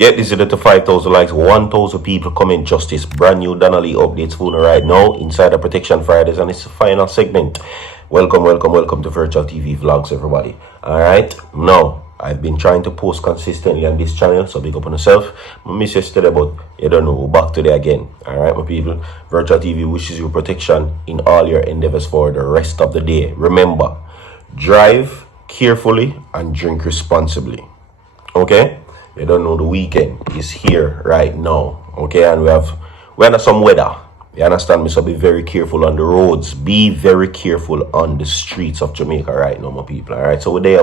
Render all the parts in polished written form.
Get this to 5,000 likes, 1,000 people comment justice. Brand new DONNA updates for right now. Insider Protection Fridays, and it's the final segment. Welcome to Virtual TV Vlogs, everybody. Alright, now, I've been trying to post consistently on this channel, so big up on yourself. I miss yesterday, but you don't know, we're back today again. Alright, my people, Virtual TV wishes you protection in all your endeavors for the rest of the day. Remember, drive carefully and drink responsibly. Okay? You don't know, the weekend is here right now. Okay, and we're under some weather. You understand me? So be very careful on the roads. Be very careful on the streets of Jamaica right now, my people. Alright, so we're there.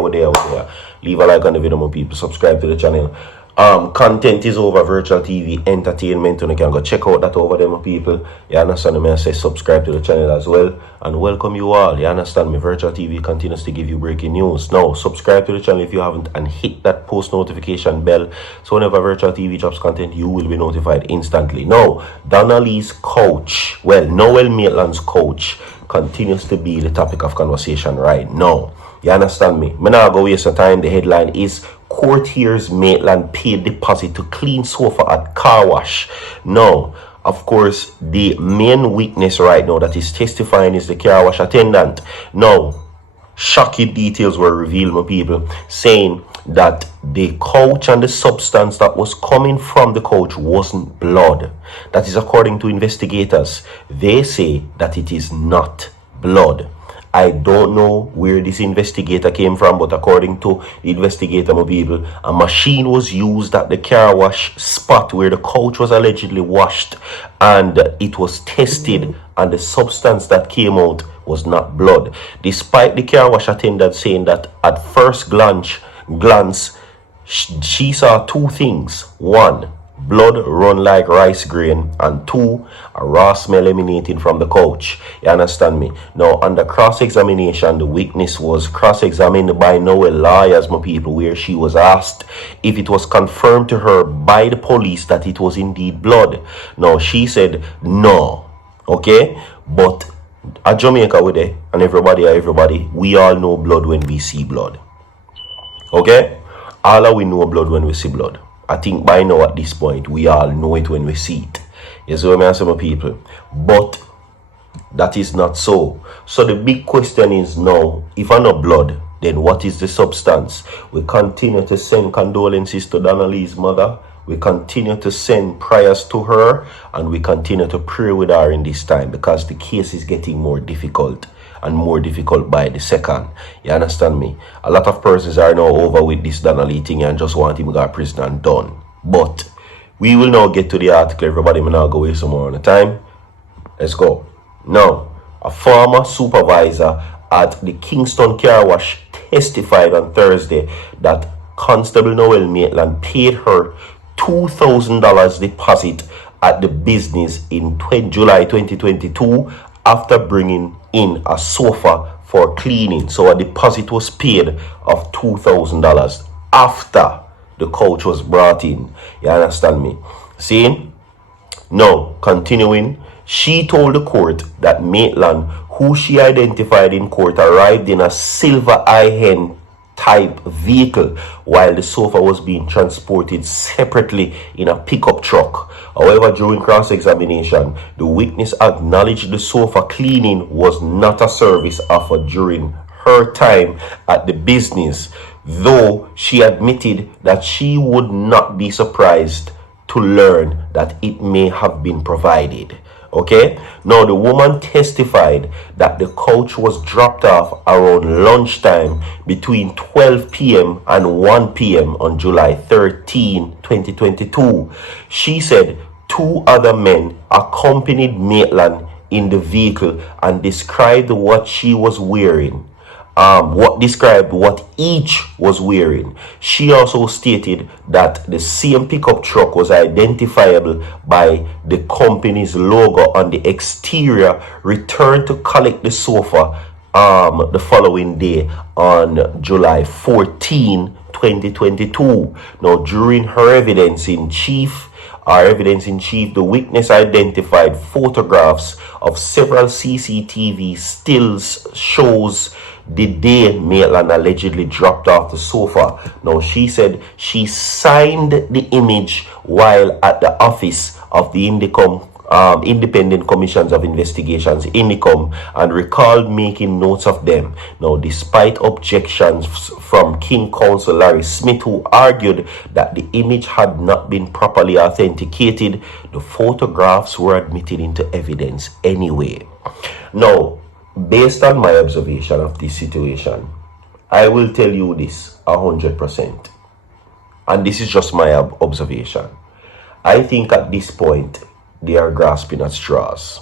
Leave a like on the video, my people. Subscribe to the channel. Content is over Virtual TV Entertainment, and you can go check out that over there, my people. You understand me? I say subscribe to the channel as well, and welcome you all. You understand me? Virtual TV continues to give you breaking news. Now subscribe to the channel if you haven't, and hit that post notification bell, so whenever Virtual TV drops content, you will be notified instantly. Now, DONNA's coach, well, Noel Maitland's coach, continues to be the topic of conversation right now. You understand me? Me not go waste your time. The headline is Court hears Maitland paid deposit to clean sofa at car wash. Now, of course, the main witness right now that is testifying is the car wash attendant. Now, shocking details were revealed, my people, saying that the couch and the substance that was coming from the couch wasn't blood. That is according to investigators. They say that it is not blood. I don't know where this investigator came from, but according to the investigator, my people, a machine was used at the car wash spot where the couch was allegedly washed, and it was tested, and the substance that came out was not blood. Despite the car wash attendant saying that at first glance she saw two things. One, blood run like rice grain, and two, a raw smell emanating from the couch. You understand me? Now, under cross-examination, the witness was cross-examined by Noel lawyers, my people, where she was asked if it was confirmed to her by the police that it was indeed blood. Now, she said no. Okay? But at Jamaica with it, and everybody, we all know blood when we see blood. Okay? All we know blood when we see blood. I think by now at this point, we all know it when we see it. You see what I mean, my people? But that is not so. So the big question is now, if I know blood, then what is the substance? We continue to send condolences to DONNA's mother. We continue to send prayers to her, and we continue to pray with her in this time, because the case is getting more difficult and more difficult by the second. You understand me? A lot of persons are now over with this DONNA thing and just want him to go to prison and done. But we will now get to the article. Everybody may now go away some more on the time. Let's go. Now, a former supervisor at the Kingston Car Wash testified on Thursday that Constable Noel Maitland paid her $2,000 deposit at the business in July 2022 after bringing in a sofa for cleaning. So a deposit was paid of $2,000 after the couch was brought in. You understand me? See? Now, continuing, she told the court that Maitland, who she identified in court, arrived in a silver i-hen type vehicle while the sofa was being transported separately in a pickup truck. However, during cross-examination, the witness acknowledged the sofa cleaning was not a service offered during her time at the business, though she admitted that she would not be surprised to learn that it may have been provided. Okay, now the woman testified that the couch was dropped off around lunchtime between 12 p.m. and 1 p.m. on July 13, 2022. She said two other men accompanied Maitland in the vehicle and described what she was wearing. Described what each was wearing. She also stated that the same pickup truck was identifiable by the company's logo on the exterior, returned to collect the sofa the following day on July 14, 2022. Now, during her evidence in chief, Our evidence in chief, the witness identified photographs of several CCTV stills shows the day Maitland allegedly dropped off the sofa. Now, she said she signed the image while at the office of the Independent Commissions of Investigations, INDICOM, and recalled making notes of them. Now, despite objections from King Counsel Larry Smith, who argued that the image had not been properly authenticated, the photographs were admitted into evidence anyway. Now, based on my observation of this situation, I will tell you this 100%. And this is just my observation. I think at this point, they are grasping at straws.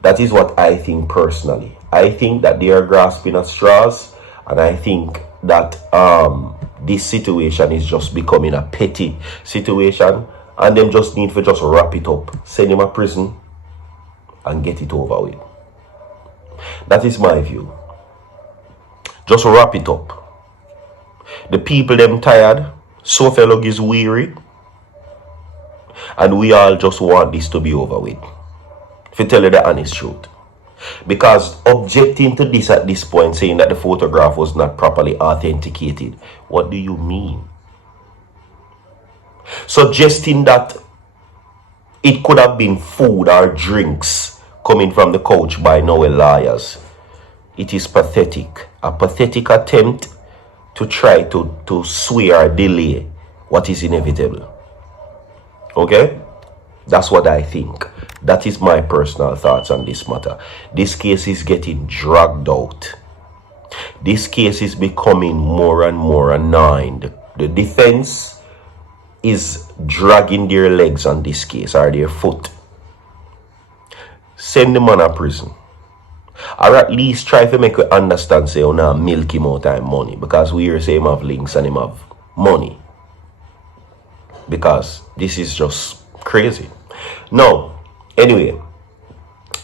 That is what I think personally. I think that they are grasping at straws, and I think that this situation is just becoming a petty situation, and them just need to just wrap it up, send him to prison, and get it over with. That is my view. Just wrap it up. The people them tired, Sophia Lug is weary, and we all just want this to be over with. If you tell you the honest truth. Because objecting to this at this point, saying that the photograph was not properly authenticated, what do you mean? Suggesting that it could have been food or drinks coming from the coach by NOEL lawyers. It is pathetic. A pathetic attempt to try to sway or delay what is inevitable. Okay? That's what I think. That is my personal thoughts on this matter. This case is getting dragged out. This case is becoming more and more annoying. The defense is dragging their legs on this case, or their foot. Send the man to prison. Or at least try to make you understand, say, now milk him out time money. Because we hear say him have links and him have money. Because this is just crazy. Now, anyway,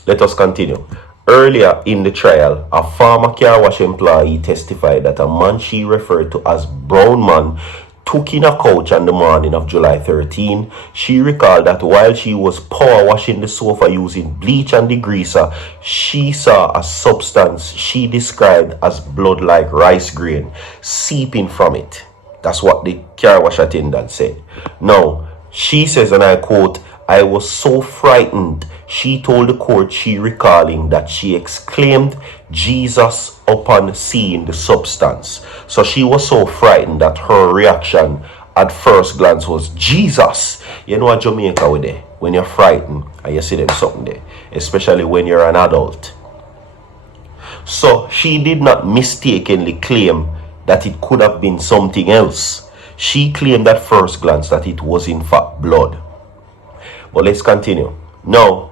let us continue. Earlier in the trial, a former car wash employee testified that a man she referred to as Brown Man took in a couch on the morning of July 13. She recalled that while she was power washing the sofa using bleach and degreaser, she saw a substance she described as blood-like rice grain seeping from it. That's what the car wash attendant said. Now, she says, and I quote, "I was so frightened." She told the court she recalling that she exclaimed Jesus upon seeing the substance. So she was so frightened that her reaction at first glance was Jesus. You know what Jamaica with there? When you're frightened and you see them something there, especially when you're an adult. So she did not mistakenly claim that it could have been something else. She claimed at first glance that it was in fact blood. But let's continue. Now,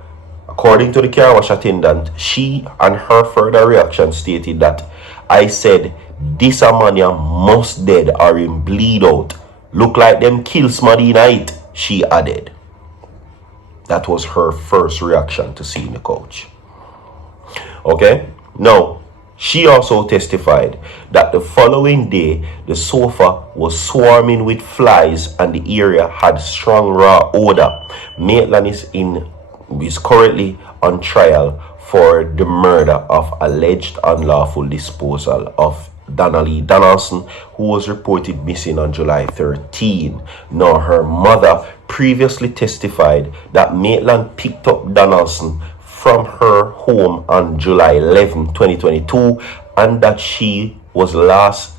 according to the car wash attendant, she and her further reaction stated that, "I said, this amania must dead or him bleed out. Look like them kill somebody in it," she added. That was her first reaction to seeing the couch. Okay? Now, she also testified that the following day, the sofa was swarming with flies and the area had strong raw odor. Maitland is currently on trial for the murder of alleged unlawful disposal of Donaldson, who was reported missing on July 13. Now, her mother previously testified that Maitland picked up Donaldson from her home on July 11, 2022, and that she was the last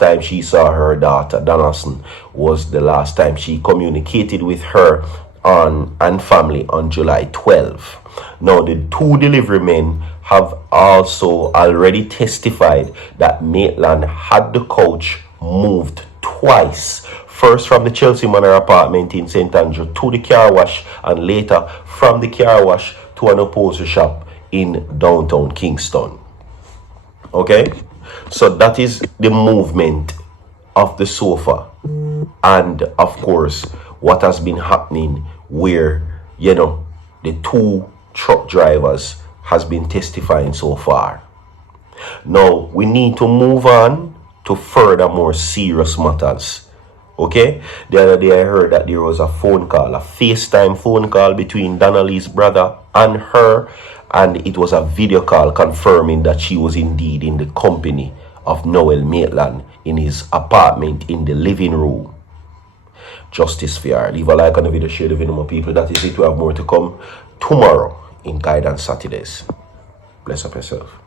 time she saw her daughter Donaldson was the last time she communicated with her and family on July 12. Now, the two delivery men have also already testified that Maitland had the couch moved twice. First from the Chelsea Manor apartment in St. Andrew to the car wash, and later from the car wash to an upholstery shop in downtown Kingston. Okay, so that is the movement of the sofa, and of course what has been happening where, you know, the two truck drivers has been testifying so far. Now we need to move on to further more serious matters Okay, the other day I heard that there was a phone call, a FaceTime phone call between Donnelly's brother and her, and it was a video call confirming that she was indeed in the company of Noel Maitland in his apartment in the living room. Justice for her. Leave a like on the video, share the video with more people. That is it. We have more to come tomorrow in Guidance Saturdays. Bless up yourself.